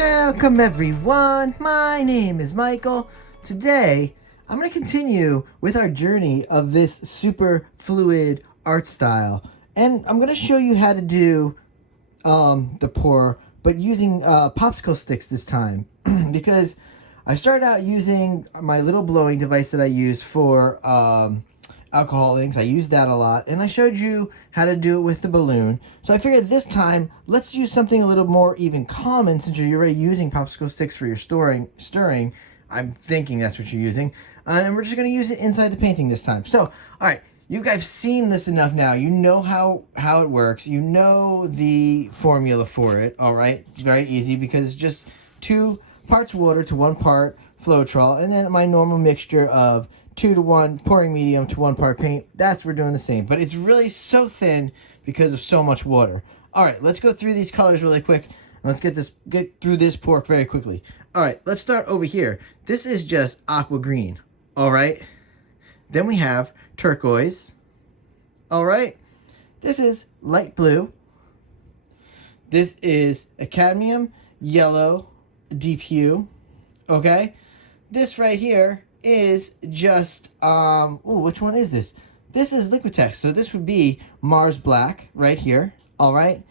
Welcome everyone, my name is Michael. Today, I'm going to continue with our journey of this super fluid art style. And I'm going to show you how to do the pour, but using popsicle sticks this time. Because I started out using my little blowing device that I use for alcohol inks. I use that a lot, and I showed you how to do it with the balloon. So I figured this time let's use something a little more even common, since you're already using popsicle sticks for your stirring. I'm thinking that's what you're using, and we're just going to use it inside the painting this time. So all right, you guys seen this enough now. You know how it works. You know the formula for it. All right, it's very easy because it's just 2 parts water to 1 part Floetrol, and then my normal mixture of 2 to 1 pouring medium to 1 part paint. We're doing the same, but it's really so thin because of so much water. All right, let's go through these colors really quick, and let's get through this pork very quickly. All right, let's start over here. This is just aqua green. All right, then we have turquoise. All right, this is light blue. This is a cadmium yellow deep hue. Okay, this right here is just which one is this? This is Liquitex, so this would be Mars Black right here. All right,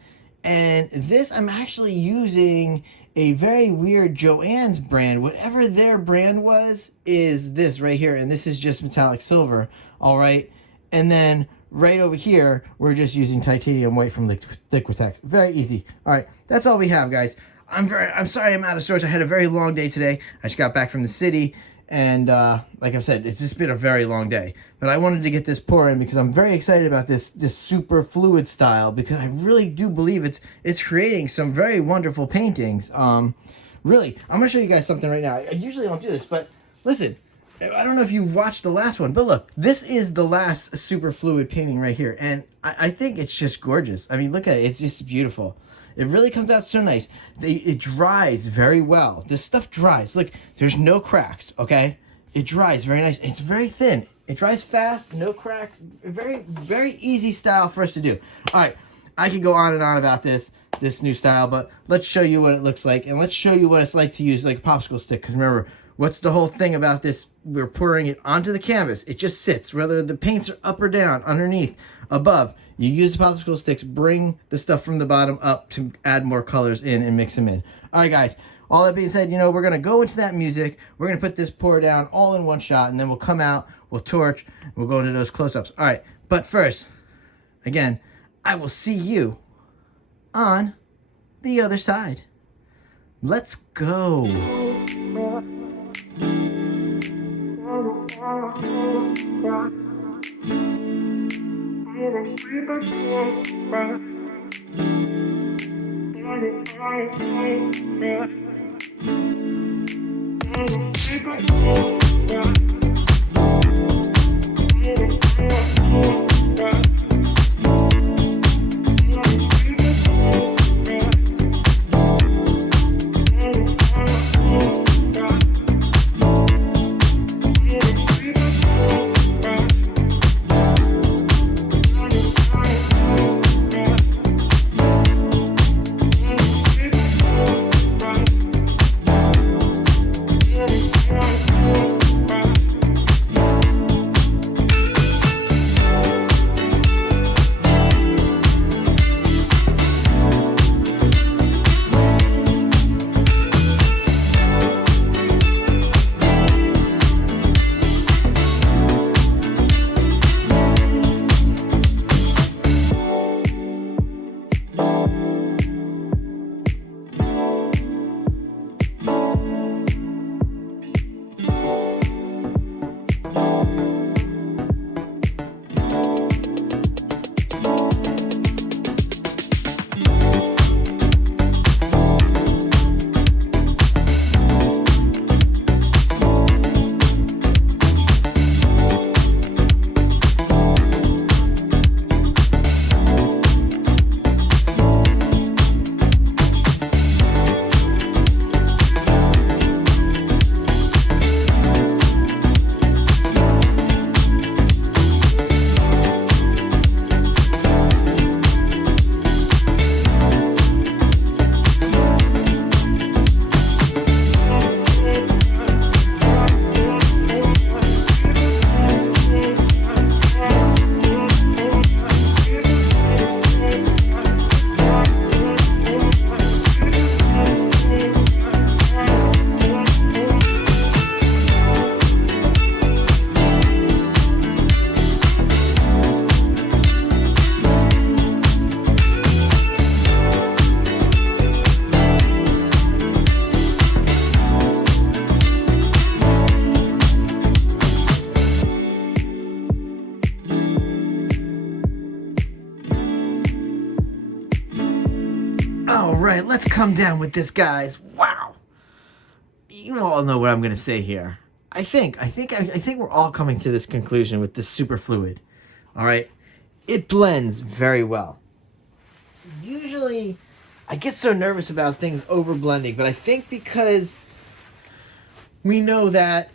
and this I'm actually using a very weird Joann's brand. Whatever their brand was is this right here, and this is just metallic silver. All right, and then right over here we're just using titanium white from Liquitex. Very easy. All right, that's all we have, guys. I'm sorry I'm out of sorts. I had a very long day today. I just got back from the city. And like I said, it's just been a very long day. But I wanted to get this pour in because I'm very excited about this super fluid style, because I really do believe it's creating some very wonderful paintings. Really, I'm going to show you guys something right now. I usually don't do this, but listen. I don't know if you watched the last one, but look, this is the last super fluid painting right here. And I think it's just gorgeous. I mean, look at it. It's just beautiful. It really comes out so nice. It dries very well. This stuff dries. Look, there's no cracks, okay? It dries very nice. It's very thin. It dries fast, no crack. Very, very easy style for us to do. All right, I could go on and on about this new style, but let's show you what it looks like, and let's show you what it's like to use like a popsicle stick. Because remember, what's the whole thing about this? We're pouring it onto the canvas. It just sits, whether the paints are up or down, underneath, above. You use the popsicle sticks, bring the stuff from the bottom up to add more colors in and mix them in. All right, guys. All that being said, we're going to go into that music. We're going to put this pour down all in one shot, and then we'll come out, we'll torch, and we'll go into those close-ups. All right. But first, again, I will see you on the other side. Let's go. let's come down with this, guys. Wow. You all know what I'm going to say here. I think we're all coming to this conclusion with this super fluid. All right. It blends very well. Usually, I get so nervous about things over blending, but I think because we know that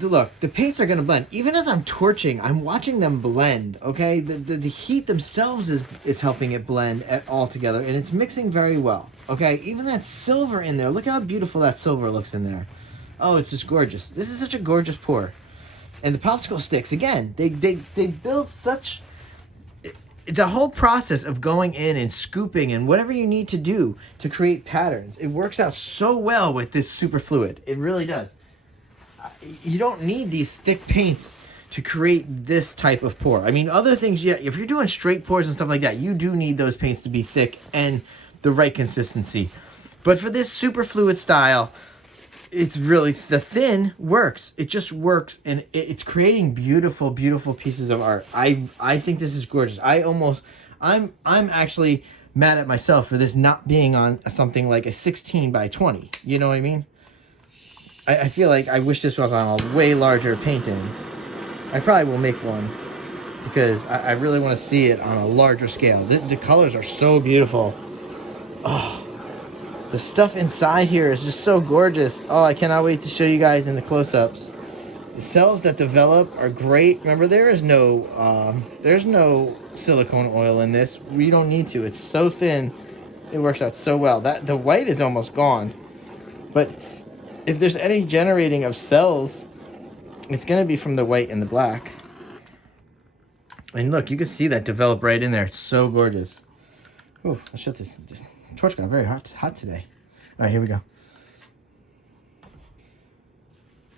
look, the paints are going to blend. Even as I'm torching, I'm watching them blend, okay? The heat themselves is helping it blend all together, and it's mixing very well, okay? Even that silver in there, look how beautiful that silver looks in there. Oh, it's just gorgeous. This is such a gorgeous pour. And the popsicle sticks, again, they build such... The whole process of going in and scooping and whatever you need to do to create patterns, it works out so well with this super fluid. It really does. You don't need these thick paints to create this type of pour. I mean, other things, yeah, if you're doing straight pours and stuff like that, you do need those paints to be thick and the right consistency. But for this super fluid style, it's really, the thin works. It just works, and it's creating beautiful, beautiful pieces of art. I think this is gorgeous. I'm actually mad at myself for this not being on something like a 16 by 20. You know what I mean? I feel like I wish this was on a way larger painting. I probably will make one because I really want to see it on a larger scale. The colors are so beautiful. Oh. The stuff inside here is just so gorgeous. Oh, I cannot wait to show you guys in the close-ups. The cells that develop are great. Remember, there's no silicone oil in this. We don't need to. It's so thin. It works out so well. The white is almost gone. But if there's any generating of cells, it's going to be from the white and the black. And look, you can see that develop right in there. It's so gorgeous. Oh, I'll shut this torch got very hot today. All right, here we go.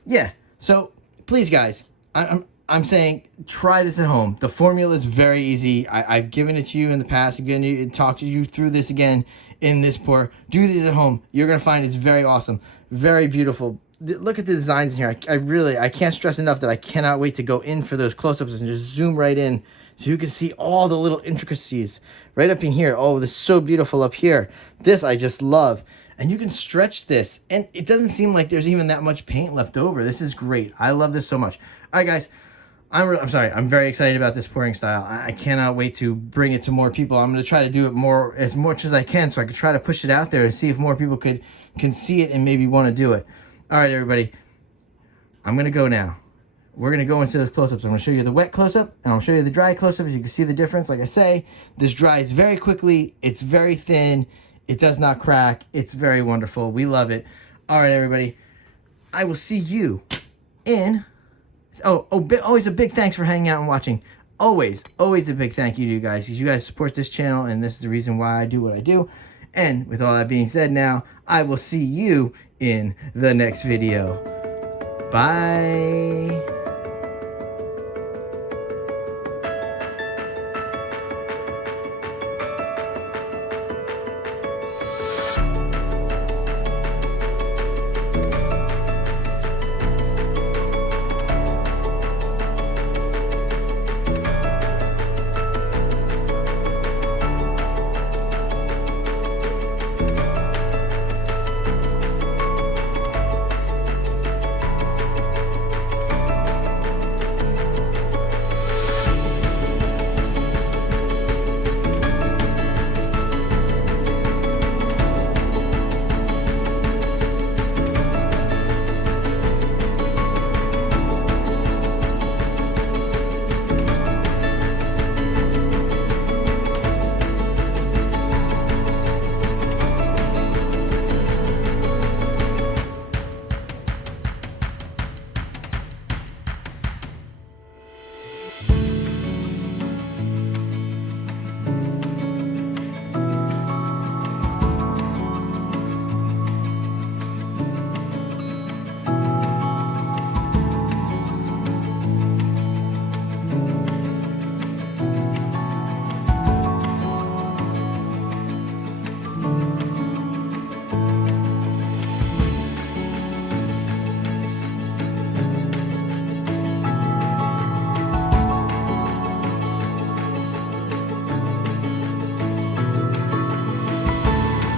Yeah, so please, guys, I'm saying try this at home. The formula is very easy. I've given it to you in the past. Again, talked to you through this again in this pour. Do this at home. You're gonna find it's very awesome, very beautiful. Look at the designs in here. I can't stress enough that I cannot wait to go in for those close-ups and just zoom right in so you can see all the little intricacies right up in here. Oh, this is so beautiful up here. This I just love. And you can stretch this, and it doesn't seem like there's even that much paint left over. This is great. I love this so much. All right, guys. I'm sorry. I'm very excited about this pouring style. I cannot wait to bring it to more people. I'm going to try to do it as much as I can so I can try to push it out there and see if more people can see it and maybe want to do it. All right, everybody. I'm going to go now. We're going to go into the close-ups. I'm going to show you the wet close-up, and I'll show you the dry close-up. As you can see the difference, like I say, this dries very quickly. It's very thin. It does not crack. It's very wonderful. We love it. All right, everybody. I will see you in... always a big thanks for hanging out and watching. Always a big thank you to you guys, because you guys support this channel, and this is the reason why I do what I do. And with all that being said now, I will see you in the next video. Bye.